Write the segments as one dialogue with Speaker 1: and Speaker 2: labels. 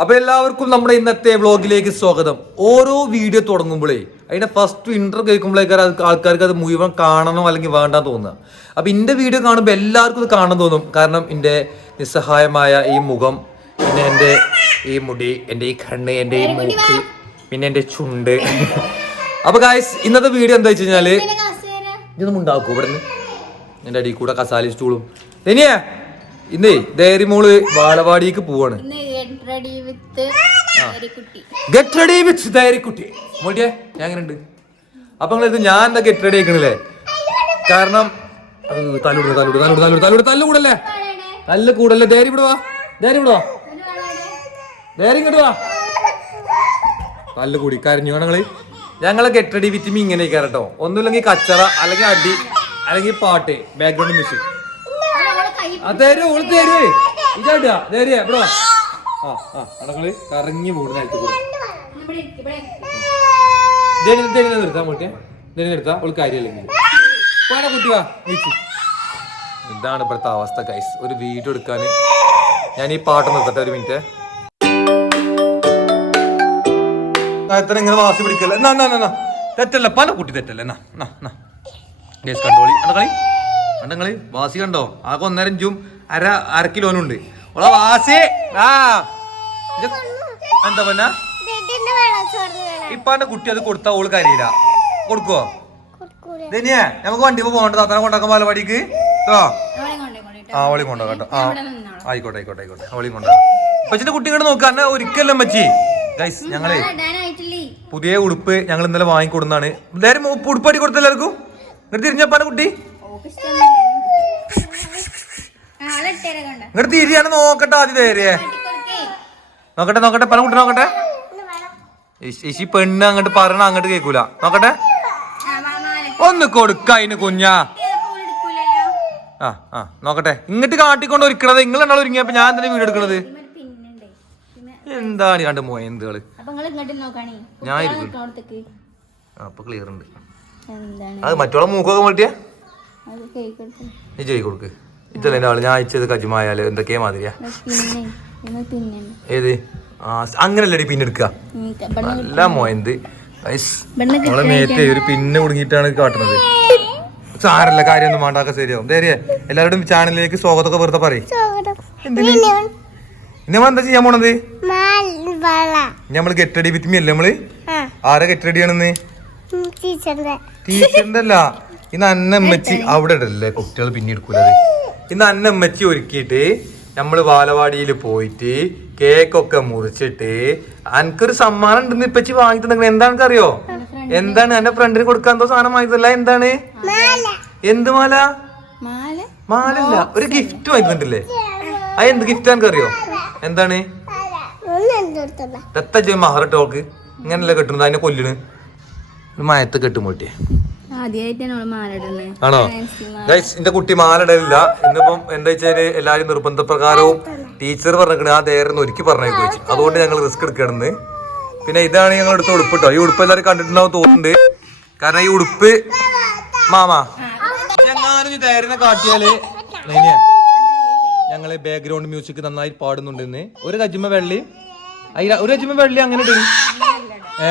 Speaker 1: അപ്പൊ എല്ലാവർക്കും നമ്മുടെ ഇന്നത്തെ വ്ളോഗിലേക്ക് സ്വാഗതം. ഓരോ വീഡിയോ തുടങ്ങുമ്പോഴേ അതിന്റെ ഫസ്റ്റ് ഇന്റർ കേൾക്കുമ്പോഴേക്കാർ ആൾക്കാർക്ക് അത് മുഴുവൻ കാണണോ അല്ലെങ്കിൽ വേണ്ട തോന്നുക. അപ്പൊ ഇന്റെ വീഡിയോ കാണുമ്പോൾ എല്ലാവർക്കും ഇത് കാണാൻ തോന്നും. കാരണം എന്റെ നിസ്സഹായമായ ഈ മുഖം പിന്നെ എന്റെ ഈ മുടി എന്റെ ഈ കണ്ണ് എന്റെ ഈ മൂക്ക് പിന്നെ എന്റെ ചുണ്ട്. അപ്പൊ ഗായ്സ് ഇന്നത്തെ വീഡിയോ എന്താ വെച്ച് കഴിഞ്ഞാൽ ഇതൊന്നും ഉണ്ടാക്കും ഇവിടെ നിന്ന് എന്റെ അടിയിൽ കൂടെ കസാലി സ്റ്റൂളും. ഇനിയേ ഇന്നേ ധൈര്യമോൾ മോൾ ബാലവാടിക്ക് പോവാണ്. ഗെറ്റ് റെഡി വിത്ത് ഡയറിക്കുട്ടി മോട്ടിയെ ഞാൻ എങ്ങനെയുണ്ട്? അപ്പൊ നിങ്ങൾ ഇത് ഞാൻ എന്താ ഗെറ്റ് റെഡി ആക്കണില്ലേ? കാരണം അത് തല്ലുകൂടെ തല്ലുകൂടെ തല്ലുകൂടെ തല്ലുകൂടെ തല്ലുകൂടെ തല്ലുകൂടല്ലേ? തല്ല് കൂടല്ലേ ഡയറി വിടുവാ വാ വിടുവാ ധൈര്യം കിട്ടുവാ തല്ല് കൂടി കരഞ്ഞു ഞങ്ങൾ ഞങ്ങളെ ഗെറ്റ് റെഡി വിറ്റ് മീ ഇങ്ങനെ കേട്ടോ. ഒന്നുമില്ലെങ്കിൽ കച്ചറ അല്ലെങ്കിൽ അടി അല്ലെങ്കിൽ പാട്ട് ബാക്ക്ഗ്രൗണ്ട് മ്യൂസിക് ആ തരൂ ഓൾ തരുവേ ഇതാ ധൈര്യ ഇവിടെ വാ? ആ കറങ്ങി പോകുന്ന നേരത്തെ കൂടെ. നിർത്താൻ പോട്ടെ ധൈര്യം നിർത്താം അവൾക്ക് കാര്യമില്ലെങ്കിൽ വേണ കുട്ടി വാ വിളിച്ചു ഇതാണ് ഇപ്പോഴത്തെ അവസ്ഥ കൈസ് ഒരു വീഡിയോ എടുക്കാൻ ഞാൻ ഈ പാട്ട് നിർത്തട്ടെ ഒരു മിനിറ്റ്. എത്ര ഇങ്ങനെ വാസി പിടിക്കല്ല? എന്നാ എന്നാ എന്നാ തെറ്റല്ല പല കുട്ടി തെറ്റല്ല? എന്നാ എന്നാ എന്നാ. ഗൈസ് കണ്ടോളി. വാസി കണ്ടോ? ആകെ ഒന്നര ഇഞ്ചും അര അര കിലോനുണ്ട്. ഓളെ വാസി ആ എന്താ പറഞ്ഞ? ഇപ്പാന്റെ കുട്ടി അത് കൊടുത്താ ഓൾ കരയില്ല. കൊടുക്കുവോ? ധനിയേ നമുക്ക് വണ്ടി പോകണ്ട. താത്തനെ കൊണ്ടാക്കാൻ പാലപാടിക്ക് കേട്ടോ ആ ഓളി കൊണ്ടോ കേട്ടോ. ആ ആയിക്കോട്ടെ ആയിക്കോട്ടെ ആയിക്കോട്ടെ. ഓളി കൊണ്ടോ. പച്ചിന്റെ കുട്ടി ഇങ്ങോട്ട് നോക്കുക എന്നെ ഒരിക്കലും അമ്മച്ചി. ഗൈസ് ഞങ്ങളെ പുതിയ ഉടുപ്പ് ഞങ്ങൾ ഇന്നലെ വാങ്ങിക്കൊടുന്നാണ് എല്ലാവരും ഉപ്പ് ഉടുപ്പടി കൊടുത്ത എല്ലാവർക്കും? ഇങ്ങോട്ട് തിരിഞ്ഞപ്പാണ് കുട്ടി. ഇങ്ങോട്ട് തിരിയാണ് നോക്കട്ടെ ആദ്യം ധൈര്യേ നോക്കട്ടെ നോക്കട്ടെ പല കുട്ടി നോക്കട്ടെ. ഇശി പെണ്ണ് അങ്ങോട്ട് പറയണ അങ്ങോട്ട് കേൾക്കൂല നോക്കട്ടെ. ഒന്ന് കൊടുക്ക അതിന് കുഞ്ഞാ. ആ ആ നോക്കട്ടെ. ഇങ്ങോട്ട് കാട്ടിക്കൊണ്ട് ഒരുക്കണത് നിങ്ങൾ എന്നാൾ ഒരുങ്ങിയപ്പോ ഞാൻ തന്നെ വീട് എടുക്കണത്? എന്താണ് ഈ കണ്ട്
Speaker 2: മോയന്തുകൾ?
Speaker 1: ഞാൻ അപ്പൊ ക്ലിയർ ഉണ്ട്. അത് മറ്റുള്ള മൂക്കൊക്കെ മാറ്റിയ നീ ചെയ്ത് കൊടുക്ക്. ഇതല്ലേ ആൾ. ഞാൻ അയച്ചത് കജുമായാൽ. എന്തൊക്കെയാ മാതിരിയാ? ഏത്? അങ്ങനല്ലടി പിന്നെടുക്കുക നല്ല മോയന്ത് നമ്മളെ മേത്തെ ഒരു പിന്നെ കുടുങ്ങിയിട്ടാണ് കാട്ടുന്നത് സാരല്ല കാര്യമൊന്നും വേണ്ടാക്ക ശരിയാവും. ധൈര്യ എല്ലാവരുടെയും ചാനലിലേക്ക് സ്വാഗതമൊക്കെ വെറുതെ പറയും. നമ്മൾ എന്താ ചെയ്യാൻ പോണത്? നമ്മൾ ഗെറ്റ് റെഡി വിത്ത് മീ അല്ലേ നമ്മൾ? ആരാ ഗെറ്റ് റെഡി ആണെന്ന്? ടീച്ചറിന്റെ. അല്ല ഇന്ന് അന്നമ്മച്ചി അവിടെ ഇടല്ലേ കുട്ടികൾ പിന്നെ എടുക്കൂലത്. ഇന്ന് അന്നമ്മച്ചി ഒരുക്കിയിട്ട് നമ്മൾ ബാലവാടിയിൽ പോയിട്ട് കേക്കൊക്കെ മുറിച്ചിട്ട് എനിക്കൊരു സമ്മാനം ഉണ്ടെന്ന് ഇപ്പച്ചി വാങ്ങി തന്നെ എന്താണെന്ന് അറിയോ എന്താണ്? എന്റെ ഫ്രണ്ടിന് കൊടുക്കാൻ എന്തോ സാധനം വാങ്ങിത്തല്ല എന്താണ്? എന്ത് മാല?
Speaker 2: മാല?
Speaker 1: മാലല്ല ഒരു ഗിഫ്റ്റ് വാങ്ങിക്കുന്നുണ്ടല്ലേ ആ എന്ത് ഗിഫ്റ്റ് എനിക്ക് അറിയോ എന്താണ് ദത്ത മഹറിട്ടോൾക്ക് ഇങ്ങനല്ലേ കെട്ടുന്നത്? അതിനെ കൊല്ലിന് ഒരു മയത്ത് കെട്ടുമോട്ടിയെ ആണോ? ഗൈസ് എന്റെ കുട്ടി മാലടലില്ല ഇന്നിപ്പം എന്താ വെച്ചാൽ എല്ലാരും നിർബന്ധപ്രകാരവും ടീച്ചർ പറഞ്ഞിട്ട് ആ നേരം ഒരുക്കി പറഞ്ഞേക്ക് വെച്ചു. അതുകൊണ്ട് ഞങ്ങൾ റിസ്ക് എടുക്കണെന്ന് പിന്നെ ഇതാണ് ഞങ്ങൾ എടുത്ത ഉടുപ്പ് കേട്ടോ ഈ ഉടുപ്പ് എല്ലാരും കണ്ടിട്ടുണ്ടാവും തോന്നുന്നുണ്ട്. കാരണം ഈ ഉടുപ്പ് മാമാ. ഞങ്ങാനും ഈ തേരനെ കാട്ടിയാൽ നൈനിയാ, ഞങ്ങൾ ബാക്ക്ഗ്രൗണ്ട് മ്യൂസിക് നന്നായി പാടുന്നുണ്ടെന്ന് ഒരു കജിമ വെള്ളി ഒരു കജിമ വെള്ളി അങ്ങനെ ഇടും ഏ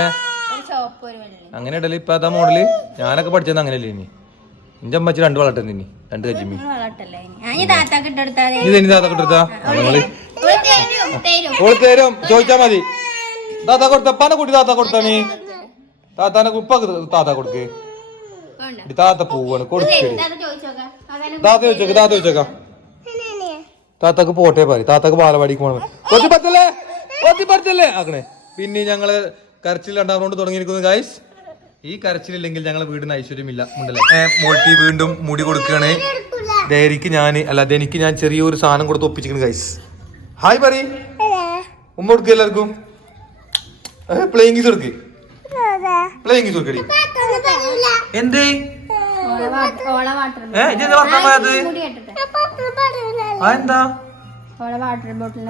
Speaker 2: ഒരു ചോപ്പ് ഒരു വെള്ളി
Speaker 1: അങ്ങനെ ഇടൽ ഇപ്പൊ അതാ മോഡൽ ഞാനൊക്കെ പഠിച്ചത് അങ്ങനെയല്ലേ ഇനി. എന്റെ അമ്മച്ചി രണ്ട് വളട്ടെ ഇനി രണ്ട് ഇത് ഇനി താത്ത
Speaker 2: ഓൾ തരും തരും.
Speaker 1: ഓൾ ചോദിച്ചാ മതി. താത്ത കൊടുത്ത പന കുട്ടി താത്ത കൊടുത്ത നീ? താത്താനെ ഉപ്പ താത്ത കൊടുക്ക്. താത്ത പോവാണ് കൊടുക്കടി
Speaker 2: താത്ത ചോദിച്ചോക്കാം.
Speaker 1: താത്ത ചോദിച്ചേക്ക് താത്ത ചോദിച്ചേക്കാം. താത്തക്ക് പോട്ടെ പറ താത്തക്ക് ബാലവാടിക്ക് പോകണം പറ്റില്ലേ പറ്റല്ലേ ഒത്തി പറ്റല്ലേ ആക്കണേ. പിന്നെ ഞങ്ങൾ കരച്ചിൽ രണ്ടാം റൗണ്ട് തുടങ്ങിയിരിക്കുന്നു ഗൈസ് ഈ കരച്ചിലില്ലെങ്കിൽ ഞങ്ങളെ വീടിന് ഐശ്വര്യമില്ല മുണ്ടല്ലേ? മോട്ടി വീണ്ടും മുടി കൊടുക്കുകയാണ്. ധൈര്യക്ക് ഞാൻ അല്ല എനിക്ക് ഞാൻ ചെറിയൊരു സാധനം കൊടുത്ത് ഒപ്പിച്ചിരിക്കുന്നു ഗൈസ് ഹായ് പറ ഉമ്മ കൊടുക്കുക എല്ലാവർക്കും. പ്ലേയിങ് ഗീസ് കൊടുക്ക്. പ്ലേയിങ് ഗീസ് കൊടുക്കടി എന്തേ? എന്താ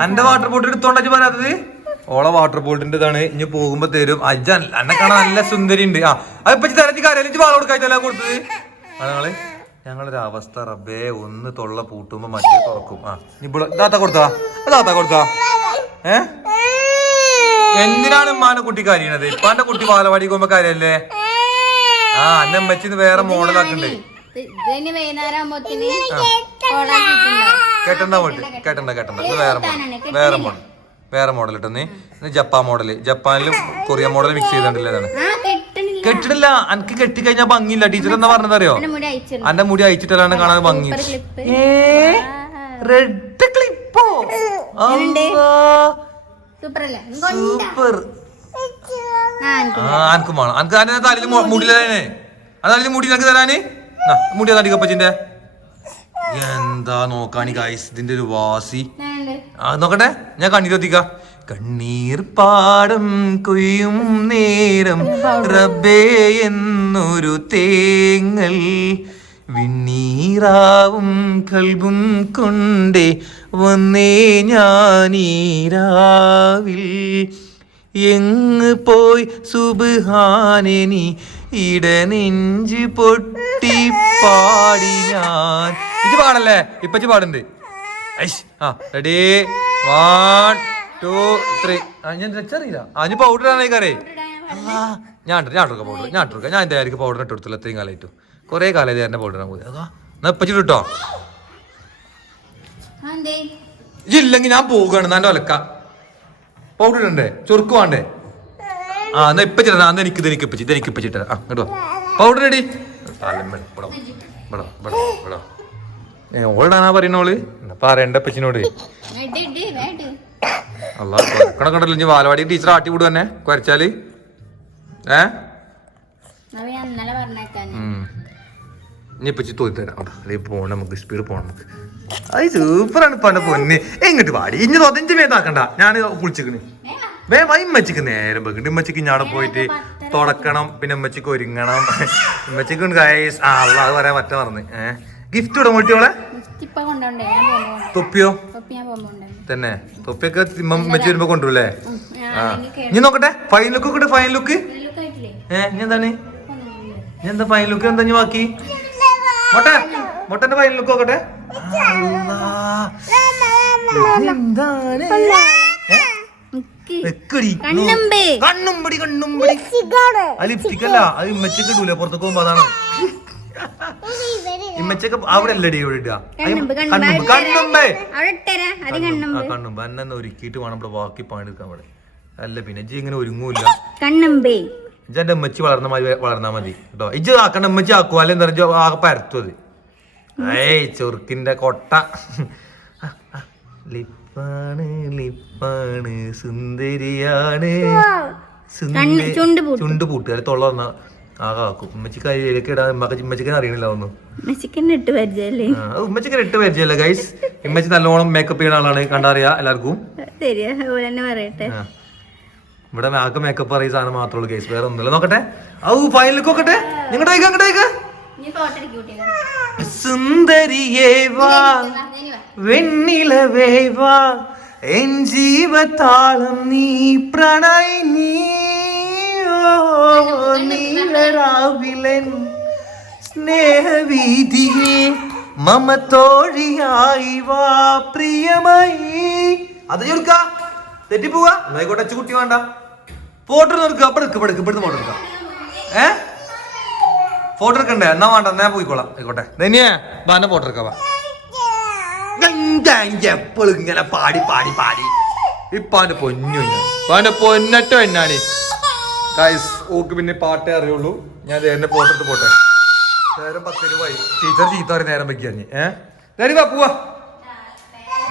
Speaker 1: എന്റെ വാട്ടർ ബോട്ടിൽ എടുത്തോണ്ടാ പറയാത്തത് ഓളെ വാട്ടർ ബോട്ടിന്റെ ഇതാണ് ഇനി പോകുമ്പോ തരും. അജ്ജ എന്നെ കാണാൻ നല്ല സുന്ദരി ഉണ്ട് ആ അതിപ്പോ തരത്തി കാര്യം വാള കൊടുക്കാൻ കൊടുത്തത്. ആ ഞങ്ങൾ. ഞങ്ങളൊരു അവസ്ഥ റബ്ബേ. ഒന്ന് തൊള്ള പൂട്ടുമ്പോ മറ്റേ തുറക്കും. ആ ഇവിടെ താത്ത കൊടുത്താ താത്ത കൊടുത്താ ഏ? എന്തിനാണ് ഉമ്മാനെ കുട്ടി കരയണത്? ഇപ്പാന്റെ കുട്ടി ബാലവാടി പോകുമ്പോ കരയല്ലേ? ആ എന്നെ അമ്മച്ചിന്ന് വേറെ മോഡലാക്കണ്ടേ. കേട്ടണ്ട കേട്ടണ്ട കേട്ടണ്ട. വേറെ മോഡൽ. വേറെ മോഡൽ. വേറെ മോഡൽ ഇത് ജപ്പാൻ മോഡൽ ജപ്പാനിലും കൊറിയ മോഡൽ മിക്സ്
Speaker 2: കെട്ടണില്ല.
Speaker 1: കെട്ടിടില്ല എനിക്ക് കെട്ടി കഴിഞ്ഞാൽ ഭംഗിയില്ല. ടീച്ചർ എന്താ പറഞ്ഞത് അറിയോ
Speaker 2: മുടി
Speaker 1: അന്റെ മുടി അയച്ചിട്ടല്ലാണ്ട് കാണാൻ ഭംഗി. റെഡ് ക്ലിപ്പോ
Speaker 2: സൂപ്പർ. ആ എനിക്ക്
Speaker 1: അനക്കും വേണം. അനക്ക് അതിന്റെ തലയിൽ മുടിയില്ലേ അത് തലയിൽ മുടി നിനക്ക് തരാന്. നാ, മുടി തടി കപ്പച്ചിന്റെ എന്താ നോക്കാണി ഗൈസ് ഇതിന്റെ ഒരു വാസി. ആ നോക്കട്ടെ ഞാൻ കണ്ണീരൊത്തിക്ക. കണ്ണീർ പാടം കൊയ്യും നേരം റബ്ബേ എന്നൊരു തേങ്ങൽ. വിണ്ണീറാവും കൽബും കൊണ്ടേ വന്നേ ഞാനീരാവിൽ എങ്ങ് പോയി സുബാനെനി ഇടനെഞ്ച് പൊട്ടി പാടി ഞാൻ. ഇത് പാടല്ലേ? ഇപ്പച്ചി പാടുണ്ട്. ഐഷ് ആ റെഡി വൺ ടു ത്രീ ആ ഞാൻ അറിയില്ല. ആ ഞാൻ പൗഡർ ആണ് കറേ ഞാൻ ഞാൻ ഇട്ടുക പൗഡർ ഞാൻ ഇട്ടുക ഞാൻ എന്റെ ആയിരിക്കും പൗഡർ ഇട്ട് കൊടുത്തില്ല. ഇത്രയും കാലമായിട്ടു കുറേ കാലം ഞാൻ പൗഡർ ആണ് പോയി അതാ എന്നാ ഇപ്പച്ചിട്ട് കിട്ടോ ഇല്ലെങ്കിൽ ഞാൻ പോവുകയാണ്. നല്ല ഒലക്ക. പൗഡർ ഇടണ്ടേ? ചൊറുക്ക് വേണ്ടേ? ആ എന്നാ ഇപ്പൊ ചേട്ടാ അന്ന് എനിക്ക് എനിക്ക് ഇപ്പൊ എനിക്ക് ഇപ്പച്ചിട്ടാ ആ കേട്ടോ പൗഡർ റെഡി ഓൾഡാണാ പറയുന്ന ഓൾ പറയണ്ട പച്ചിനോട്
Speaker 2: ഇട് ഇട് വേട്ട്
Speaker 1: അല്ല കണക്കണ്ടല്ലോ ഇനി ബാലവാടി ടീച്ചർ ആട്ടി വിടുക തന്നെ കുരച്ചാൽ. ഏ. ഇനി ഇപ്പൊ തോന്നി തരാം. അവിടെ അല്ലെങ്കിൽ പോണം നമുക്ക് സ്പീഡ് പോണം നമുക്ക്. അത് സൂപ്പറാണ് ഇപ്പൊ പൊന്ന്. എങ്ങോട്ട് പാടി ഇനി തൊതഞ്ച് മേത്താക്കണ്ട ഞാൻ കുളിച്ചിക്കണ് വേ ഇമ്മച്ചിക്ക് നേരം വെക്കുന്നുണ്ട് ഇമ്മച്ചിക്ക് ഞാടെ പോയിട്ട് തുടക്കണം പിന്നെ ഇമ്മച്ചിക്ക് ഒരുങ്ങണം. ഇമ്മച്ചിക്ക് ഗൈസ് ആ അല്ല അത് പറയാൻ പറ്റാ പറഞ്ഞ് ഏഹ് ഗിഫ്റ്റ് ഇടാൻ
Speaker 2: പോകുമ്പോ
Speaker 1: തൊപ്പിയോ. തന്നെ. തൊപ്പിയൊക്കെ ഇമ്മച്ചി വരുമ്പോ
Speaker 2: കൊണ്ടുപോലെ
Speaker 1: ആ.
Speaker 2: നീ
Speaker 1: ഇനി നോക്കട്ടെ ഫൈൻ ലുക്ക് കിട്ടും ഫൈൻ ലുക്ക് ഏഹ് ഇനി എന്താണ്?
Speaker 2: നീ
Speaker 1: ഇനി എന്താ ഫൈൻ ലുക്ക് എന്താ ഇനി ബാക്കി? മൊട്ട മൊട്ടന്റെ ഫൈൻ ലുക്ക് നോക്കട്ടെ. അല്ലാ. ലിപ്സ്റ്റിക് അല്ല അത് ഇമ്മച്ചക്ക് ഇടൂല പുറത്തേക്ക് പോകുമ്പോ അതാണ്. ഇമ്മച്ചക്ക് അവിടെ അല്ലടി ഇവിടെ ഇടുക
Speaker 2: കണ്ണുമ്പ്, കണ്ണുമ്പ്.
Speaker 1: ഒരുക്കിയിട്ട് വേണം ഇവിടെ ബാക്കി പണിയെടുക്കാൻ അവിടെ അല്ല പിന്നെ ഇജ്ജ് ഇങ്ങനെ ഒരുങ്ങൂല്ല.
Speaker 2: കണ്ണമ്പേ.
Speaker 1: ഇജ്ജ് എന്റെ ഉമ്മച്ചി വളർന്ന മതി വളർന്നാ മതി കേട്ടോ. ഇജ്ജ് ആക്കണ്ട ഉമ്മച്ചി ആക്കുവോ? അല്ലെ എന്താ പരത്തും അത് ഏയ് ചെറുക്കിന്റെ കൊട്ട. ലിപ്പാണ് ലിപ്പാണ് സുന്ദരിയാണ്. സുന്ദരി-
Speaker 2: ചുണ്ട് പൂട്ട്.
Speaker 1: അല്ലെ തൊള്ള വന്ന ആകാക്കും ഉമ്മച്ചിക്ക് ഉമ്മച്ചി കയ്യിലേക്ക് ഇടാൻ ഉമ്മച്ചിക്കൻ ഉമ്മച്ചിക്ക് അറിയണില്ല ഒന്നും
Speaker 2: ഉമ്മച്ചിക്കൻ ഇട്ട് പരിചയല്ലേ?
Speaker 1: ഇട്ട് ഗൈസ് ഉമ്മച്ചി നല്ലോണം മേക്കപ്പ് ചെയ്യുന്ന ആളാണ് കണ്ടറിയാ എല്ലാവർക്കും?
Speaker 2: പറയട്ടെ.
Speaker 1: ഇവിടെ ആകെ മേക്കപ്പ് അറിയ സാധനം മാത്രമേ ഉള്ളൂ ഗൈസ് വേറെ ഒന്നുമില്ല. നോക്കട്ടെ. ഔ ഫൈനൽ നോക്കട്ടെ. നിങ്ങടെ അങ്ങോട്ട്
Speaker 2: നീ ഫോട്ടോ എടുക്കൂട്ടിയാ
Speaker 1: സുന്ദരിയേ വാ. വെണ്ണിലവേ വാ എൻ ജീവത്താളം നീ പ്രണയ ഓ നീലരാവിലൻ സ്നേഹവീതിയെ മമ തോഴിയായി വാ പ്രിയമായി. അത് ചുരുക്ക തെറ്റിപ്പോവാ. ആയിക്കോട്ടെ അച്ചു കുട്ടി വേണ്ട പോട്ടർ നിർക്കുക അപ്പൊ എടുക്കുക ഇവിടുന്ന് ഫോട്ടോ എടുക്കാം ഏ? ഫോട്ടോ എടുക്കണ്ടേ? എന്നാ വേണ്ട എന്നാ പോയിക്കോളാം. ആയിക്കോട്ടെ. ധനിയേ. ബാന്റെ ഫോട്ടോ എടുക്കാം വാ എപ്പോഴും ഇങ്ങനെ പാടി പാടി പാടി. ഇപ്പാന്റെ പൊന്നു ഇപ്പാന്റെ പൊന്നറ്റോ എന്നാണ്. ഗൈസ് ഓക്ക് പിന്നെ പാട്ടേ അറിയുള്ളൂ. ഞാൻ നേരെ ഫോട്ടോ എടുത്ത് പോട്ടെ. നേരം പത്ത് രൂപയായി ടീച്ചർ ചീത്ത പറയും നേരം വെക്കാഞ്ഞ് ഏഹ് നേരി വാ പോവാ.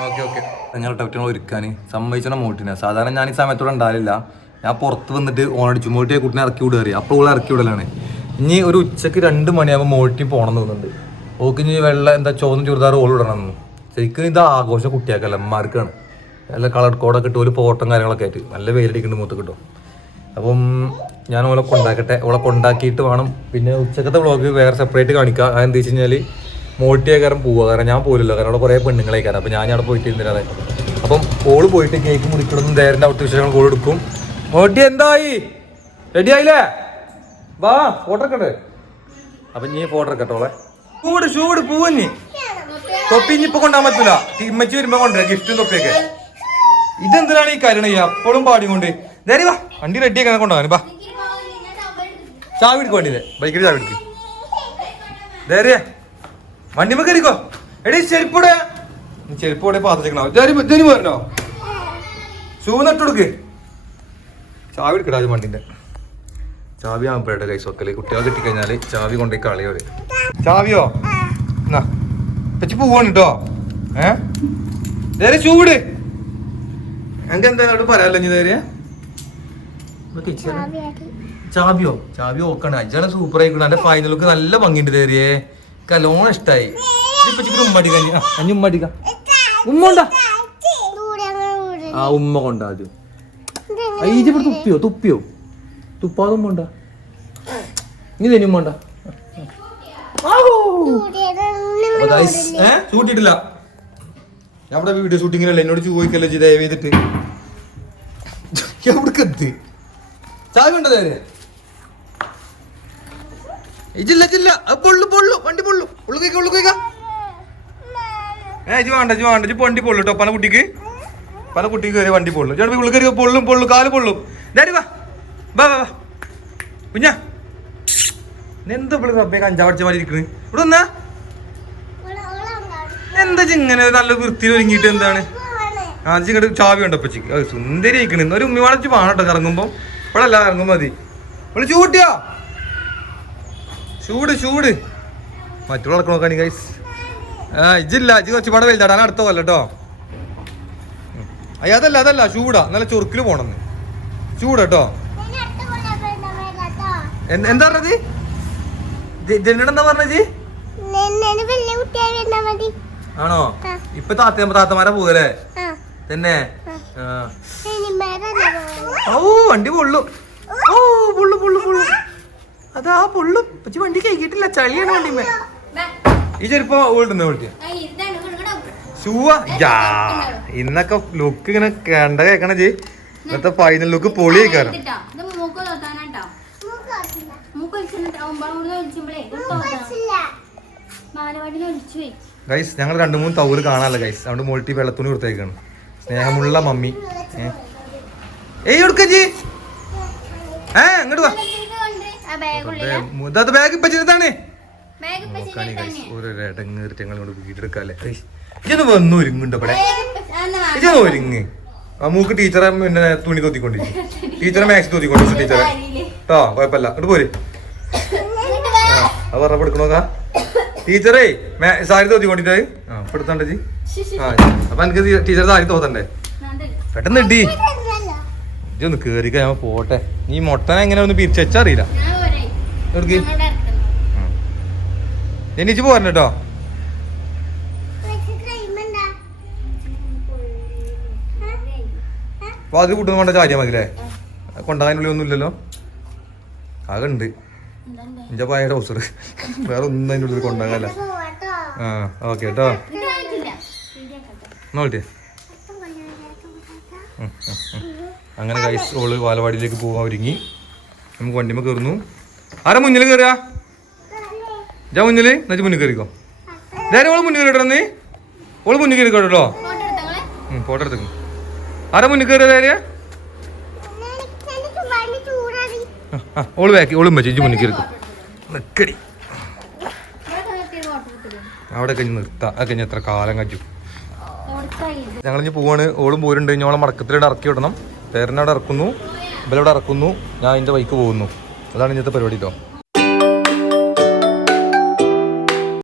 Speaker 1: Okay okay. ഞാൻ ടൗറ്റുകൾ ഒരുക്കാൻ സമ്മതിച്ചണം മൂട്ടിനെ. സാധാരണ ഞാൻ ഈ സമയത്തോടെ ഉണ്ടാവില്ല ഞാൻ പുറത്ത് വന്നിട്ട് ഓണടിച്ചു മൂട്ടിയെ കുട്ടിനെ ഇറക്കി വിടുക അറിയാം. അപ്പോൾ ഇറക്കി വിടലാണ്. ഇനി ഒരു ഉച്ചയ്ക്ക് രണ്ട് മണിയാകുമ്പോൾ മോട്ടി പോകണം തോന്നുന്നുണ്ട്. ഓക്ക് ഇനി വെള്ള എന്താ ചോന്ന ചുരിദാർ ഓൾ ഇടണം. ശരിക്കും ഇത് ആഘോഷം കുട്ടിയാക്കല്ല അമ്മമാർക്കാണ് നല്ല കളർ കോഡൊക്കെ ഇട്ട് ഒരു പോട്ടം കാര്യങ്ങളൊക്കെ ആയിട്ട്. നല്ല വെയിലടിക്കുന്നുണ്ട് മൂത്ത് കിട്ടും. അപ്പം ഞാൻ ഓളെ കൊണ്ടാക്കട്ടെ. ഓളെ കൊണ്ടാക്കിയിട്ട് വേണം. പിന്നെ ഉച്ചക്കത്തെ വ്ളോഗ് വേറെ സെപ്പറേറ്റ് കാണിക്കുക അതെന്താ വെച്ച് കഴിഞ്ഞാൽ കാരണം പോവുക കാരണം ഞാൻ പോലില്ല കാരണം അവിടെ കുറേ പെണ്ണുങ്ങളെ പെണ്ണുങ്ങളേക്കാരം. അപ്പം ഞാൻ അവിടെ പോയിട്ട് ഇരുന്നില്ലാതെ അപ്പം ഓൾ പോയിട്ട് കേക്ക് മുറിക്കണമെന്നും നേരിന്റെ അവിടുത്തെ വിശേഷങ്ങൾ ഓൾ എടുക്കും. മോട്ടി എന്തായി? റെഡി ആയില്ലേ? വാ ഫോട്ടോ എടുക്കട്ടെ അപ്പൊ നീ ഫോട്ടോ എടുക്കട്ടോളെ. ചൂട് ചൂട് പൂവഞ്ഞി തൊപ്പി ഇനി ഇപ്പൊ കൊണ്ടാൻ പറ്റൂല. തിമ്മച്ചി വരുമ്പോ കൊണ്ടുവരാം ഗിഫ്റ്റും തൊപ്പിയൊക്കെ. ഇതെന്തിനാണ് ഈ കരുണ? എപ്പോഴും പാടിക്കൊണ്ട്. ധൈര്യം വാ വണ്ടി റെഡി ആക്കാൻ കൊണ്ടുപോകാൻ വാ. ചാവി എടുക്കും വണ്ടിയിലെ. ബൈക്കിൽ ചാവി എടുക്കും. ധൈര്യ വണ്ടി കയറിക്കോ എടീ ചെരുപ്പൂടെ ചെരുപ്പൂടെ പാത്രത്തിക്കണോ ധൈര്യം പോരണോ ഷൂ നട്ടു കൊടുക്ക്. ചാവി എടുക്കടാ വണ്ടിന്റെ. ചാവി ആകുമ്പോഴേ കൈസ് വെക്കൽ കുട്ടികൾ കിട്ടിക്കഴിഞ്ഞാൽ ചാവി കൊണ്ടേ കളിയോ ചാവിയോ? എന്നാ പറ്റി പോവാണ് കേട്ടോ ഏഹ് ചൂട്. എനിക്ക് എന്താ അവിടെ പറയാലോ ഇനി ധൈര്യ ചാവിയോ? ചാവി ഓക്കാണ്. അജാണ് സൂപ്പർ ആയിക്കണ. എന്റെ ഒക്കെ നല്ല ഭംഗിയുണ്ട് തേരിയേ കലോണം ഇഷ്ടായി. ഉമ്മടിക്ക അഞ്ഞു ഉമ്മടിക്ക ഉമ്മ ഉണ്ടാ ആ ഉമ്മ കൊണ്ടാ ഈജ് ഇവിടെ തുപ്പിയോ തുപ്പിയോ തുപ്പാതെ പോണ്ട. ഇനി തന്നെ പോണ്ട. ഉണ്ടാ ഷൂട്ടിട്ടില്ല നമ്മുടെ വീഡിയോ എന്നോട് ചോദിക്കല്ലോ ചെയ്ത ചെയ്തിട്ട് എവിടേക്ക് എത്തി ചാവി ഉണ്ടോ നേരെ? ഇജില്ല ഇജില്ല. അത് പൊള്ളു പൊള്ളു. വണ്ടി പൊള്ളു. കേട്ടോ പല കുട്ടിക്ക്. പല കുട്ടിക്ക് വണ്ടി പൊള്ളു. ചേട്ടാ പൊള്ളും പൊള്ളു. കാൽ പൊള്ളും. വാ വാ വാ വാ. കുഞ്ഞാ. എന്താ ഇവിടെ റബ്ബേ കഞ്ചാവ് അടിച്ച മാതിരി ഇരിക്കണ്? ഇവിടെ എന്താ ഇങ്ങനെ നല്ല വൃത്തിയിൽ ഒരുങ്ങിയിട്ട് എന്താണ്? ആ ഇങ്ങോട്ട് ചാവി ഉണ്ട് പച്ചിക്ക് അത് സുന്ദരി ഇരിക്കണ്. ഒരു ഉമ്മി വളച്ച് പാണട്ടോ ഇറങ്ങുമ്പോ ഇവിടെ അല്ല ഇറങ്ങുമ്പോ മതി. ഇവിടെ ചൂട്ടിയോ? ചൂട് ചൂട്. മറ്റുള്ള നോക്കാണി ഗൈസ് ആ ഇജില്ല ഇജ് കുറച്ച് പാടെ വലുതാടാൻ അടുത്ത കൊല്ലം കേട്ടോ. അയ്യ അതല്ല അതല്ല. ചൂടാ. നല്ല ചൊറുക്കിൽ പോണെന്ന് ചൂട് കേട്ടോ. എന്ത്- പറഞ്ഞത്? എന്താ ആണോ? ഇപ്പൊ താത്ത താത്തമാരെ പോകല്ലേ
Speaker 2: ആ.
Speaker 1: തന്നെ? ഓ വണ്ടി പൊള്ളു. ഓ പൊള്ളു പൊള്ളു പൊള്ളു. അതാ പൊള്ളു. പക്ഷെ വണ്ടി കഴിക്കിട്ടില്ല ചളിയാണ് വണ്ടിമേ. ഈ ചെരുപ്പോ വീട്ടിന്ന് വീട്ടിയ ഷൂവാ ഇന്നൊക്കെ ലുക്ക് ഇങ്ങനെ കണ്ട കേക്കണ ജി. ഇന്നത്തെ ഫൈനൽ ലുക്ക് പൊളി കേക്കാരം ഗൈസ് ഞങ്ങൾ രണ്ടു മൂന്ന് തൗൽ കാണാനല്ല ഗൈസ് അതുകൊണ്ട് മോൾട്ടി വെള്ളത്തുണി കൊടുത്തേക്കാണ്. സ്നേഹമുള്ള മമ്മി. ഏയ് എടുക്ക ജി ഏ ഇങ്ങോട്ട് വാ. ബാഗ് ഇപ്പൊ ചെയ്താണ് വന്നു ഒരുങ്ങുണ്ട് ഇവിടെ? ഒരുങ്ങ്. ടീച്ചറെ പിന്നെ തുണി തോത്തിക്കൊണ്ടിരിക്കും. ടീച്ചറെ മാക്സ് തോത്തിക്കൊണ്ടിരിക്കും ടീച്ചറെ. കേട്ടോ കുഴപ്പമില്ല. ഇങ്ങോട്ട് പോര്. അത് പറഞ്ഞ എടുക്കണോക്കാ ടീച്ചറേ സാരി തോതി ആ പെടുത്തണ്ടേ ജി ആ അപ്പൊ എനിക്ക് ടീച്ചർ സാരി തോത്തണ്ടേ? പെട്ടെന്ന് ഇട്ടി ഇടി ഒന്ന് കേറിക്ക ഞാൻ പോട്ടെ. നീ മൊട്ടനെ എങ്ങനെ ഒന്ന് പിരിച്ചറിയില്ല എടുക്ക് ജനിച്ച് പോരണ്ട കേട്ടോ. അപ്പൊ അത് കൂട്ടുന്ന കൊണ്ട ചാരിയാ മതില്ലേ കൊണ്ടാകാനുള്ളിൽ ഒന്നുമില്ലല്ലോ ഉണ്ട് എന്റെ പായ ട്രൗസർ വേറെ ഒന്നും അതിന്റെ ഉള്ളിൽ കൊണ്ടാകാല്ല ആ ഓക്കെ കേട്ടോ നോക്കിട്ടേ അങ്ങനെ കൈസ് ഓൾ വാലവാടിയിലേക്ക് പോകാൻ ഒരുങ്ങി. നമുക്ക് വണ്ടിമ കയറുന്നു ആരാ മുന്നിൽ കയറുക ഞാൻ മുന്നിൽ എന്നു മുന്നിൽ കയറിക്കോ നേരെ ഓൾ മുന്നിൽ കയറിട്ടോ നീ ഓൾ മുന്നിൽ കയറിക്കോട്ടോ ഫോട്ടോ എടുത്തേക്കും ആരാ മുന്നിൽ കയറിയ ആ ഓൾ ബാക്കി ഓളും വെച്ചു മുന്നിൽ കയറിക്കോ നിക്കടി. അവിടെ കഴിഞ്ഞ് നിർത്താം. അത് കഴിഞ്ഞ് എത്ര കാലം ഞങ്ങൾ ഇനി പോവാണ്. ഓളും പോരുണ്ട്. ഇനി ഓളെ മടക്കത്തിലൂടെ ഇറക്കി വിടണം. പേരനവിടെ ഇറക്കുന്നു. ഇവലവിടെ ഇറക്കുന്നു. ഞാൻ അതിന്റെ ബൈക്ക് പോകുന്നു. അതാണ് ഇന്നത്തെ പരിപാടി കേട്ടോ